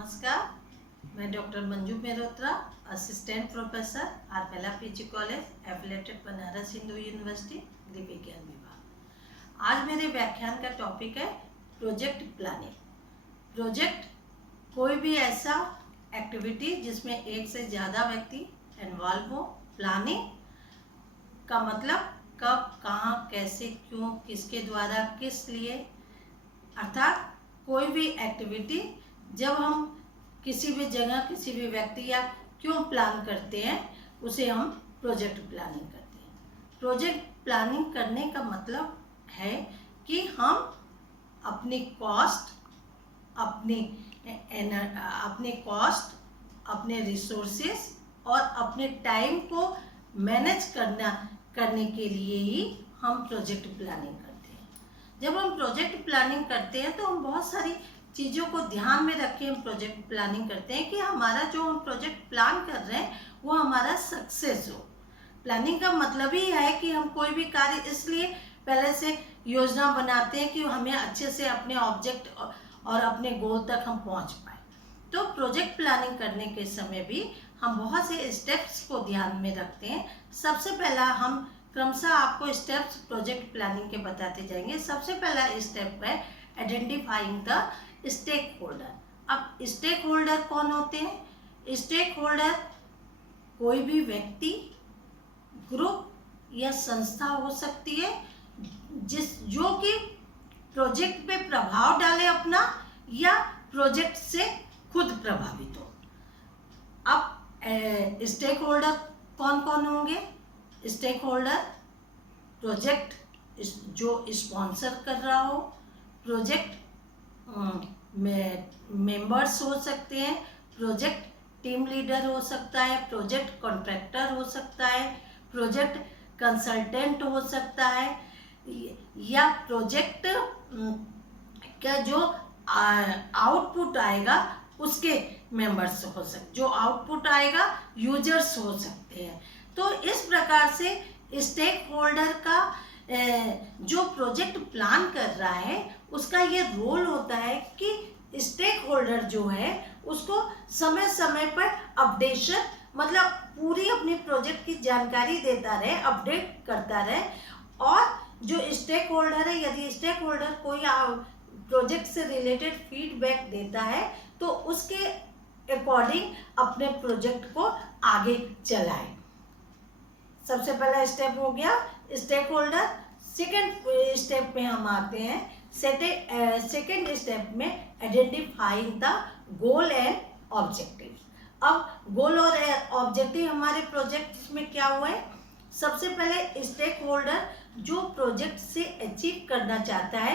नमस्कार, मैं doctor Manju Mehrotra, assistant professor Arpela PG college, affiliated Banaras Hindu university, गृह विज्ञान विभाग। आज मेरे व्याख्यान का टॉपिक है प्रोजेक्ट प्लानिंग। प्रोजेक्ट कोई भी ऐसा एक्टिविटी जिसमें एक से ज़्यादा व्यक्ति इन्वॉल्व हो। प्लानिंग का मतलब कब, कहाँ, कैसे, क्यों, किसके द्वारा, किस लिए, अर्थात कोई भी एक्टिविटी जब हम किसी भी जगह, किसी भी व्यक्ति या क्यों प्लान करते हैं, उसे हम प्रोजेक्ट प्लानिंग करते हैं। प्रोजेक्ट प्लानिंग करने का मतलब है कि हम अपनी कॉस्ट, अपने रिसोर्सेस और अपने टाइम को मैनेज करने के लिए ही हम प्रोजेक्ट प्लानिंग करते हैं। जब हम प्रोजेक्ट प्लानिंग करते हैं तो हम बहुत सारी चीज़ों को ध्यान में रख के हम प्रोजेक्ट प्लानिंग करते हैं कि हमारा जो हम प्रोजेक्ट प्लान कर रहे हैं वो हमारा सक्सेस हो। प्लानिंग का मतलब ही है कि हम कोई भी कार्य इसलिए पहले से योजना बनाते हैं कि हमें अच्छे से अपने ऑब्जेक्ट और अपने गोल तक हम पहुंच पाए। तो प्रोजेक्ट प्लानिंग करने के समय भी हम बहुत से स्टेप्स को ध्यान में रखते हैं। सबसे पहला हम क्रमशः आपको स्टेप्स प्रोजेक्ट प्लानिंग के बताते जाएंगे। सबसे पहला स्टेप है आइडेंटिफाइंग द स्टेक होल्डर। अब स्टेक होल्डर कौन होते हैं? स्टेक होल्डर कोई भी व्यक्ति, ग्रुप या संस्था हो सकती है जो कि प्रोजेक्ट पे प्रभाव डाले अपना, या प्रोजेक्ट से खुद प्रभावित हो। अब स्टेक होल्डर कौन कौन होंगे? स्टेक होल्डर प्रोजेक्ट जो स्पॉन्सर कर रहा हो, प्रोजेक्ट मेंबर्स हो सकते हैं, प्रोजेक्ट टीम लीडर हो सकता है, प्रोजेक्ट कॉन्ट्रैक्टर हो सकता है, प्रोजेक्ट कंसल्टेंट हो सकता है, या प्रोजेक्ट का जो आउटपुट आएगा उसके मेंबर्स हो सकते, जो आउटपुट आएगा यूजर्स हो सकते हैं। तो इस प्रकार से स्टेक होल्डर का जो प्रोजेक्ट प्लान कर रहा है उसका ये रोल होता है कि स्टेक होल्डर जो है उसको समय समय पर अपडेशन, मतलब पूरी अपनी प्रोजेक्ट की जानकारी देता रहे, अपडेट करता रहे। और जो स्टेक होल्डर है, यदि स्टेक होल्डर कोई प्रोजेक्ट से रिलेटेड फीडबैक देता है तो उसके अकॉर्डिंग अपने प्रोजेक्ट को आगे चलाए। सबसे पहला स्टेप हो गया स्टेक होल्डर। सेकेंड स्टेप में हम आते हैं। सेकेंड स्टेप में identifying the goal and objective. अब गोल और ऑब्जेक्टिव हमारे प्रोजेक्ट में क्या हुए? सबसे पहले स्टेक होल्डर जो प्रोजेक्ट से अचीव करना चाहता है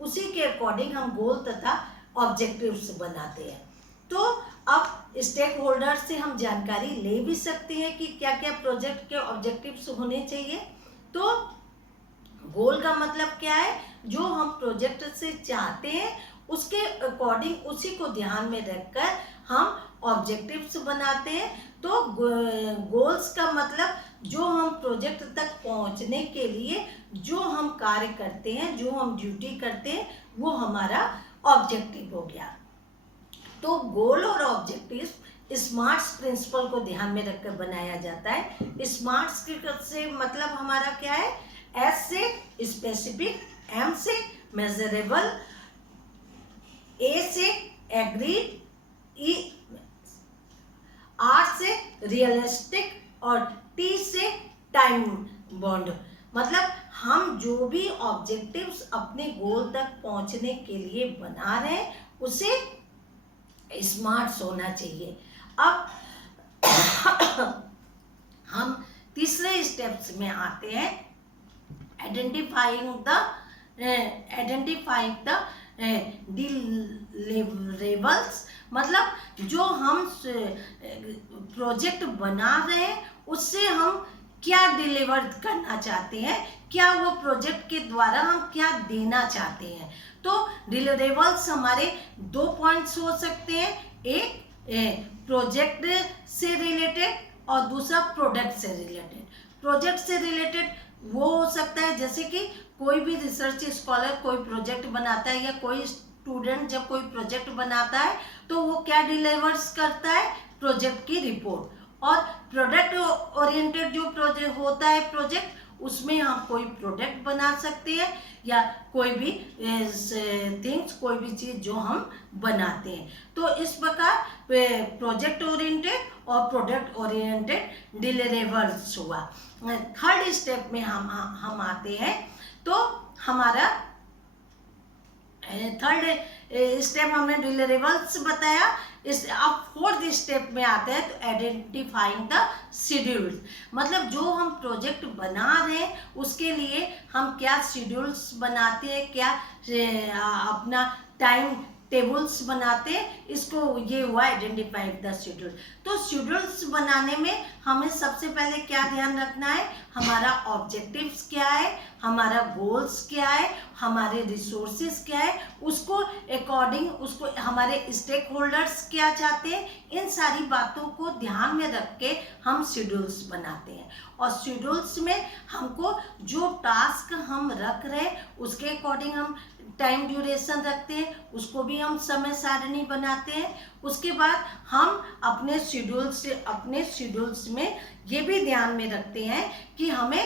उसी के अकॉर्डिंग हम गोल तथा ऑब्जेक्टिव्स बनाते हैं। तो अब स्टेक होल्डर से हम जानकारी ले भी सकते हैं कि क्या क्या प्रोजेक्ट के ऑब्जेक्टिव्स होने चाहिए। तो गोल का मतलब क्या है? जो हम प्रोजेक्ट से चाहते हैं उसके अकॉर्डिंग, उसी को ध्यान में रखकर हम ऑब्जेक्टिव्स बनाते हैं। तो गोल्स का मतलब जो हम प्रोजेक्ट तक पहुंचने के लिए जो हम कार्य करते हैं, जो हम ड्यूटी करते हैं, वो हमारा ऑब्जेक्टिव हो गया। तो गोल और ऑब्जेक्टिव स्मार्ट्स प्रिंसिपल को ध्यान में रखकर बनाया जाता है। स्मार्ट्स से मतलब हमारा क्या है? एस से स्पेसिफिक, एम से मेजरेबल, ए से एग्रीड, ई, आर से रियलिस्टिक और टी से टाइम बाउंड। मतलब हम जो भी ऑब्जेक्टिव्स अपने गोल तक पहुंचने के लिए बना रहे हैं उसे स्मार्ट्स होना चाहिए। अब हम तीसरे स्टेप्स में आते हैं। Identifying the deliverables. मतलब जो हम प्रोजेक्ट बना रहे हैं उससे हम क्या डिलीवर करना चाहते हैं, क्या वो प्रोजेक्ट के द्वारा हम क्या देना चाहते हैं। तो डिलीवरेबल्स हमारे 2 पॉइंट्स हो सकते हैं, एक प्रोजेक्ट से रिलेटेड और दूसरा प्रोडक्ट से रिलेटेड। प्रोजेक्ट से रिलेटेड वो हो सकता है जैसे कि कोई भी रिसर्च स्कॉलर कोई प्रोजेक्ट बनाता है या कोई स्टूडेंट जब कोई प्रोजेक्ट बनाता है तो वो क्या डिलीवर्स करता है, प्रोजेक्ट की रिपोर्ट। और प्रोडक्ट ओरिएंटेड जो प्रोजेक्ट होता है प्रोजेक्ट, उसमें हम कोई प्रोडक्ट बना सकते हैं या कोई भी थिंग्स, कोई भी चीज़ जो हम बनाते हैं। तो इस प्रकार प्रोजेक्ट ओरिएंटेड और प्रोडक्ट ओरिएंटेड डिलीवर्स हुआ। थर्ड स्टेप में हम आते हैं। तो हमारा थर्ड स्टेप हमने डिलीवरेबल्स बताया। अब फोर्थ स्टेप में आते हैं तो आइडेंटिफाइंग द शेड्यूल्स, मतलब जो हम प्रोजेक्ट बना रहे हैं उसके लिए हम क्या शेड्यूल्स बनाते हैं, क्या अपना टाइम टेबल्स बनाते हैं, इसको ये हुआ आइडेंटिफाई द शेड्यूल। तो शेड्यूल्स बनाने में हमें सबसे पहले क्या ध्यान रखना है, हमारा ऑब्जेक्टिव्स क्या है, हमारा गोल्स क्या है, हमारे रिसोर्सेज क्या है, उसको अकॉर्डिंग उसको हमारे स्टेक होल्डर्स क्या चाहते हैं, इन सारी बातों को ध्यान में रख के हम शेड्यूल्स बनाते हैं। और शेड्यूल्स में हमको जो टास्क हम रख रहे हैं उसके अकॉर्डिंग हम टाइम ड्यूरेशन रखते हैं, उसको भी हम समय सारणी बनाते हैं। उसके बाद हम अपने शेड्यूल्स में ये भी ध्यान में रखते हैं कि हमें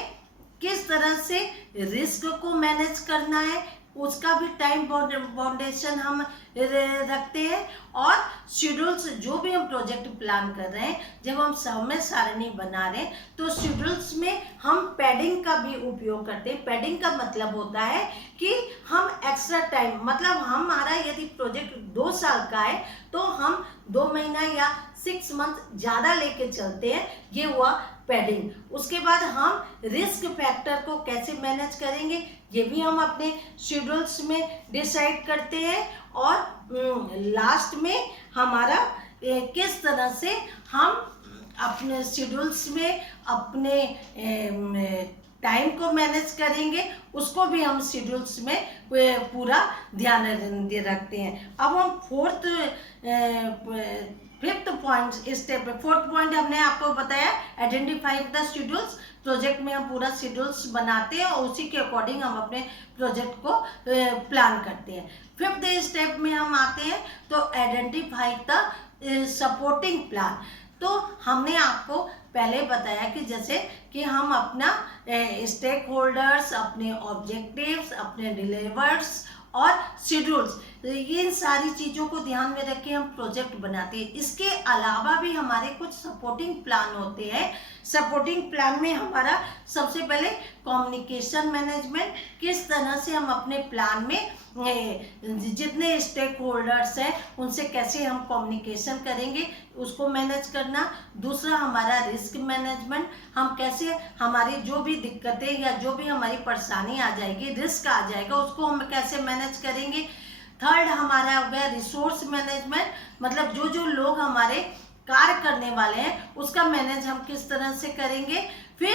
किस तरह से रिस्क को मैनेज करना है, उसका भी टाइम बाउंडेशन हम रखते हैं। और शेड्यूल्स जो भी हम प्रोजेक्ट प्लान कर रहे हैं, जब हम समय सारणी बना रहे हैं तो शेड्यूल्स में हम पैडिंग का भी उपयोग करते हैं। पैडिंग का मतलब होता है कि हम एक्स्ट्रा टाइम, मतलब हमारा यदि प्रोजेक्ट 2 साल का है तो हम 2 महीना या 6 मंथ ज़्यादा लेके चलते हैं, ये हुआ पैडिंग। उसके बाद हम रिस्क फैक्टर को कैसे मैनेज करेंगे ये भी हम अपने शेड्यूल्स में डिसाइड करते हैं। और लास्ट में हमारा किस तरह से हम अपने शेड्यूल्स में अपने टाइम को मैनेज करेंगे उसको भी हम शेड्यूल्स में पूरा ध्यान रखते हैं। अब हम फिफ्थ पॉइंट स्टेप पे, फोर्थ पॉइंट हमने आपको बताया आइडेंटिफाई द शेड्यूल्स। प्रोजेक्ट में हम पूरा शेड्यूल्स बनाते हैं और उसी के अकॉर्डिंग हम अपने प्रोजेक्ट को प्लान करते हैं। फिफ्थ स्टेप में हम आते हैं तो आइडेंटिफाई द सपोर्टिंग प्लान। तो हमने आपको पहले बताया कि जैसे कि हम अपना स्टेक होल्डर्स, अपने ऑब्जेक्टिव्स, अपने डिलीवर्स और शेड्यूल्स, ये सारी चीज़ों को ध्यान में रख के हम प्रोजेक्ट बनाते हैं। इसके अलावा भी हमारे कुछ सपोर्टिंग प्लान होते हैं। सपोर्टिंग प्लान में हमारा सबसे पहले कम्युनिकेशन मैनेजमेंट, किस तरह से हम अपने प्लान में जितने स्टेक होल्डर्स हैं उनसे कैसे हम कम्युनिकेशन करेंगे उसको मैनेज करना। दूसरा हमारा रिस्क मैनेजमेंट, हम कैसे हमारी जो भी दिक्कतें या जो भी हमारी परेशानी आ जाएगी, रिस्क आ जाएगा, उसको हम कैसे मैनेज करेंगे। थर्ड हमारा हो गया रिसोर्स मैनेजमेंट, मतलब जो जो लोग हमारे कार्य करने वाले हैं उसका मैनेज हम किस तरह से करेंगे। फिर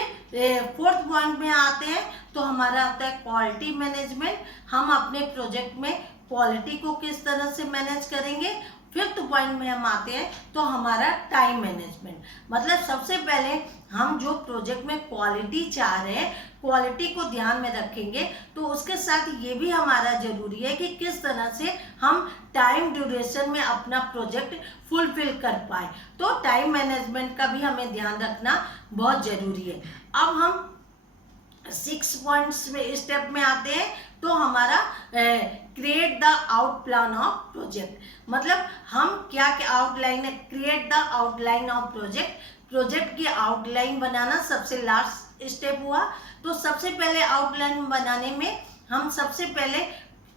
फोर्थ पॉइंट में आते हैं तो हमारा आता है क्वालिटी मैनेजमेंट, हम अपने प्रोजेक्ट में क्वालिटी को किस तरह से मैनेज करेंगे। फिफ्थ पॉइंट में हम आते हैं तो हमारा टाइम मैनेजमेंट, मतलब सबसे पहले हम जो प्रोजेक्ट में क्वालिटी चाह रहे हैं क्वालिटी को ध्यान में रखेंगे, तो उसके साथ ये भी हमारा जरूरी है कि किस तरह से हम टाइम ड्यूरेशन में अपना प्रोजेक्ट फुलफिल कर पाए। तो टाइम मैनेजमेंट का भी हमें ध्यान रखना बहुत जरूरी है। अब हम 6 पॉइंट्स में स्टेप में आते हैं तो हमारा create the out plan of project, मतलब हम क्या आउटलाइन है, create the outline of project, project की आउटलाइन बनाना सबसे लास्ट स्टेप हुआ। तो सबसे पहले आउटलाइन बनाने में हम सबसे पहले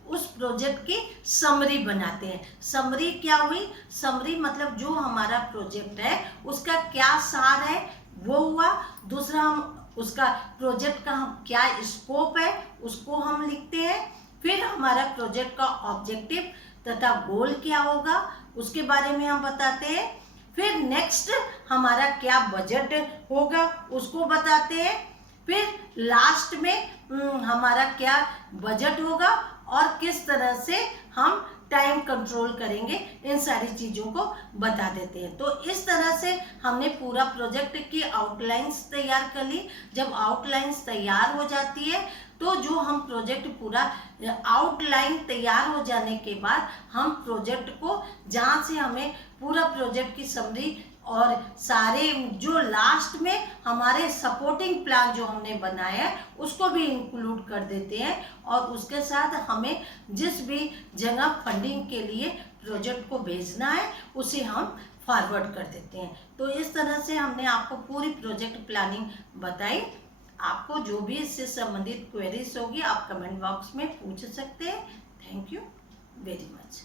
उस प्रोजेक्ट की समरी बनाते हैं। समरी क्या हुई, समरी मतलब जो हमारा प्रोजेक्ट है उसका क्या सार है वो हुआ। दूसरा हम उसका प्रोजेक्ट का हम क्या स्कोप है उसको हम लिखते हैं। फिर हमारा प्रोजेक्ट का ऑब्जेक्टिव तथा गोल क्या होगा उसके बारे में हम बताते हैं। फिर नेक्स्ट हमारा क्या बजट होगा उसको बताते हैं। फिर लास्ट में हमारा क्या बजट होगा और किस तरह से हम टाइम कंट्रोल करेंगे, इन सारी चीज़ों को बता देते हैं। तो इस तरह से हमने पूरा प्रोजेक्ट की आउटलाइंस तैयार कर ली। जब आउटलाइंस तैयार हो जाती है तो जो हम प्रोजेक्ट पूरा आउटलाइन तैयार हो जाने के बाद हम प्रोजेक्ट को, जहाँ से हमें पूरा प्रोजेक्ट की समरी और सारे जो लास्ट में हमारे सपोर्टिंग प्लान जो हमने बनाया है उसको भी इंक्लूड कर देते हैं, और उसके साथ हमें जिस भी जगह फंडिंग के लिए प्रोजेक्ट को भेजना है उसे हम फॉरवर्ड कर देते हैं। तो इस तरह से हमने आपको पूरी प्रोजेक्ट प्लानिंग बताई। आपको जो भी इससे संबंधित क्वेरीज होगी आप कमेंट बॉक्स में पूछ सकते हैं। Thank you very much.